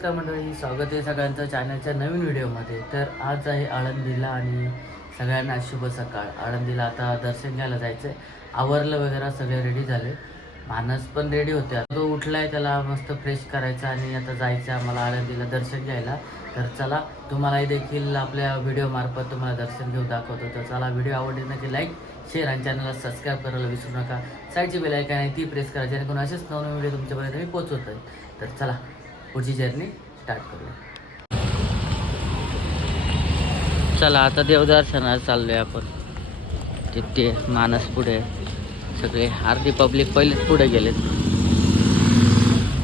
नमस्कार मंडळी स्वागत आहे सगळ्यांचं चॅनलच्या नवीन व्हिडिओमध्ये तर आज आहे आळंदीला आणि सगळ्यांना शुभ सकाळ. आळंदीला आता दर्शन घ्यायला जायचं आहे आवरलं वगैरे सगळे रेडी झाले. मानस पण रेडी होते. आता तो उठलाय त्याला मस्त फ्रेश करायचा आणि आता जायचं आम्हाला आळंदीला दर्शन घ्यायला. तर चला तुम्हालाही देखील आपल्या व्हिडिओमार्फत तुम्हाला दर्शन घेऊ दाखवतो. तर चला व्हिडिओ आवडली नक्की लाईक शेअर आणि चॅनलला सबस्क्राईब करायला विसरू नका. साईडची बेल ऐका आहे ती प्रेस करा. जेणेकरून असेच नवनवीन व्हिडिओ तुमच्यापर्यंत मी पोहोचवत आहे तर चला पुढची जर्नी स्टार्ट करूया. चला आता देवदर्शनाला चाललोय आपण. तिथे मानस पुढे. सगळे अर्धी पब्लिक पहिलेच पुढे गेलेत.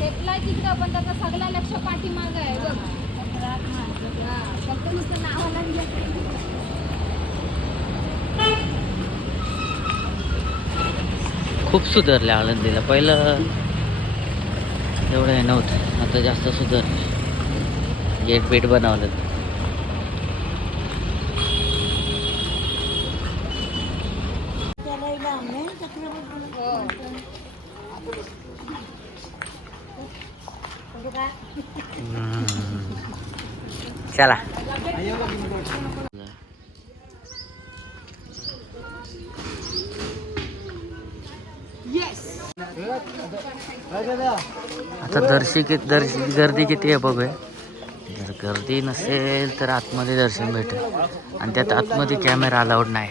तेपला तिथं पण त्याचा सगळा लक्ष पाठीमागं आहे बघ. हा, फक्त नुसतं नावाला लिहिलं. खूप सुधारले आळंदीला. पहिलं एवढं हे नव्हतं. आता जास्त सुधारले गेट बेट बनवलं. हो. चला. आता दर्शी किती दर्शी गर्दी किती आहे बघूया. जर गर्दी नसेल तर आतमध्ये दर्शन भेटेल. आणि त्यात आतमध्ये कॅमेरा अलाउड नाही.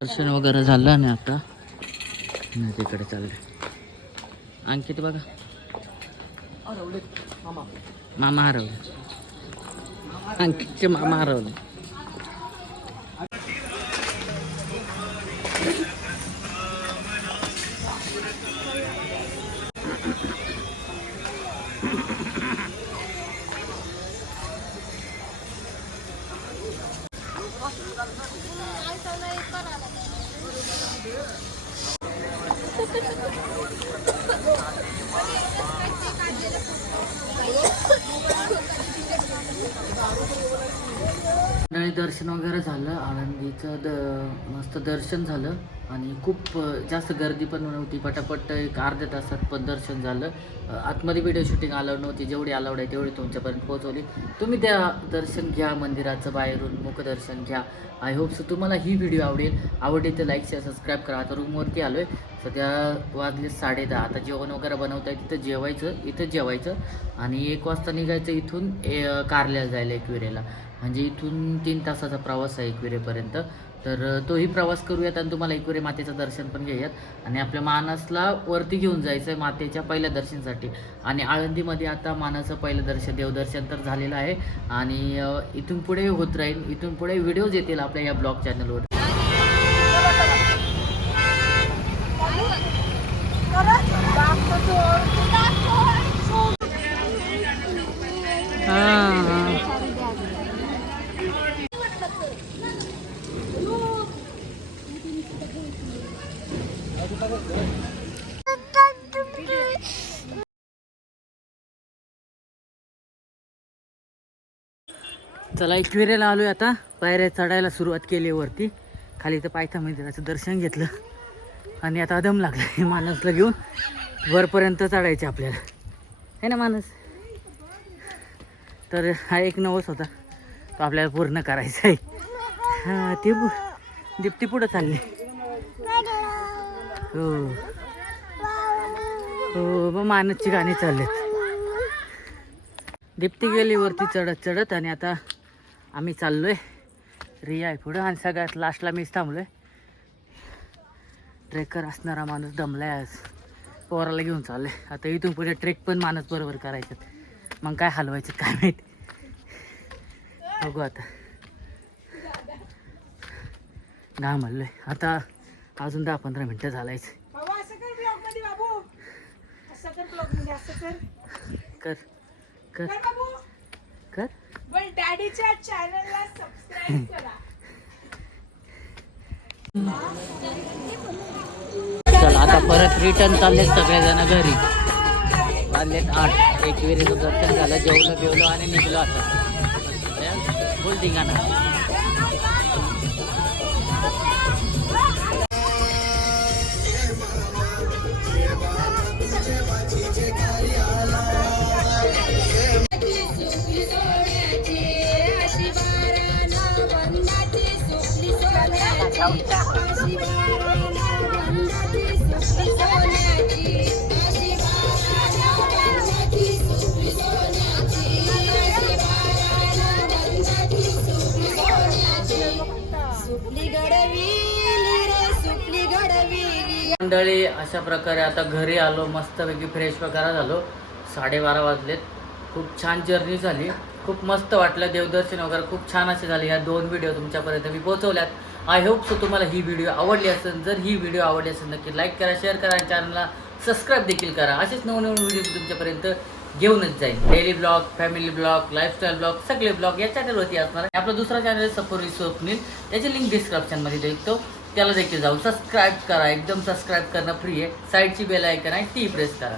दर्शन वगैरे झालं आणि आता मी तिकडे चालले. अंकित बघा. मामा हरवले. अंकितचे मामा हरवले. मंडळी दर्शन वगैरे झालं आळंदीचं द मस्त दर्शन झालं. आणि खूप जास्त गर्दी पण नव्हती. पटापट एक अर्ध्या तासात पण दर्शन झालं. आतमध्ये व्हिडिओ शूटिंग अलाउड नव्हती. जेवढी अलाउड आहे तेवढी तुमच्यापर्यंत पोहोचवली. तुम्ही त्या दर्शन घ्या मंदिराचं बाहेरून मुखदर्शन घ्या. आय होप सो तुम्हाला ही व्हिडिओ आवडेल. आवडली तर लाईक शेअर सबस्क्राईब करा. आता रूमवरती आलो आहे सध्या वाजले साडे दहा. आता जेवण वगैरे बनवता आहे तिथं जेवायचं इथं जेवायचं. आणि एक वाजता निघायचं इथून ए कारल्याला जायला एकविरेला. म्हणजे इथून तीन तासाचा प्रवास आहे एकविरेपर्यंत. तर तोही प्रवास करूयात आणि तुम्हाला एकविरे मातेचं दर्शन पण घेऊयात. आणि आपल्या मानसला वरती घेऊन जायचं आहे मातेच्या पहिल्या दर्शनासाठी. आणि आळंदीमध्ये आता मानाचं पहिलं दर्शन देवदर्शन तर झालेलं आहे. आणि इथून पुढे होत राहील इथून पुढे व्हिडिओज येतील आपल्या या ब्लॉग चॅनलवर चला. चला एकविरेला आलोय आता. पायऱ्या चढायला सुरुवात केली वरती. खाली तर पायथा मंदिराचं दर्शन घेतलं. आणि आता अदम लागला मानसला घेऊन. वरपर्यंत चढायचे आपल्याला. आहे ना मानस तर हा एक नवस होता. तो आपल्याला पूर्ण करायचा आहे. हा ते पु- दीप्ती पुढं चालली. हो. हो मग मानसची गाणी चाललेत. दीप्ती गेली वरती चढत चढत आणि आता आम्ही चाललोय. रिया आहे पुढं आणि सगळ्यात लास्टला मीच थांबलोय. ट्रेकर असणारा माणूस दमलाय आज. पोराला घेऊन चाललंय. आता इथून पुढे ट्रेक पण माणूस बरोबर करायचं मग काय हलवायचं काय माहिती? बघू आता. घाम हल्लोय आता अजून दहा पंधरा मिनटं असं कर ब्लॉगमध्ये बाबू असं कर ब्लॉगमध्ये असं कर कर कर कर बाबू कर पण डॅडीच्या चॅनलला सबस्क्राईब करा. चला आता परत रिटर्न चालले सगळेजण घरी. वाजलेत आठ एक दर्शन झालं जेवलं बिवलो आणि निघलो आता. बोल दिंगाना मंडळी अशा प्रकारे आता घरी आलो मस्तपैकी फ्रेश वगैरे झालो साडेबारा वाजलेत. खूप छान जर्नी झाली. खूप मस्त वाटलं. देवदर्शन वगैरे खूप छान असे झाले. ह्या दोन व्हिडिओ तुमच्यापर्यंत मी पोहोचवल्यात. आय होप सो तुम्हाला ही व्हिडिओ आवडली असेल. जर ही व्हिडिओ आवडली असेल नक्की लाईक करा शेअर करा आणि चॅनलला सबस्क्राईब देखील करा. असेच नवनवीन व्हिडिओ तुमच्यापर्यंत घेऊनच जाईल daily blog family blog lifestyle blog सगळे ब्लॉग या चॅनलवरती असणार आहे. आपला दुसरा चॅनल आहे सफोरी स्वप्नील त्याची लिंक डिस्क्रिप्शनमध्ये देतो त्याला देखील जाऊ सबस्क्राईब करा. एकदम सबस्क्राईब करणं फ्री आहे. साईडची बेल ऐकन आहे ती प्रेस करा.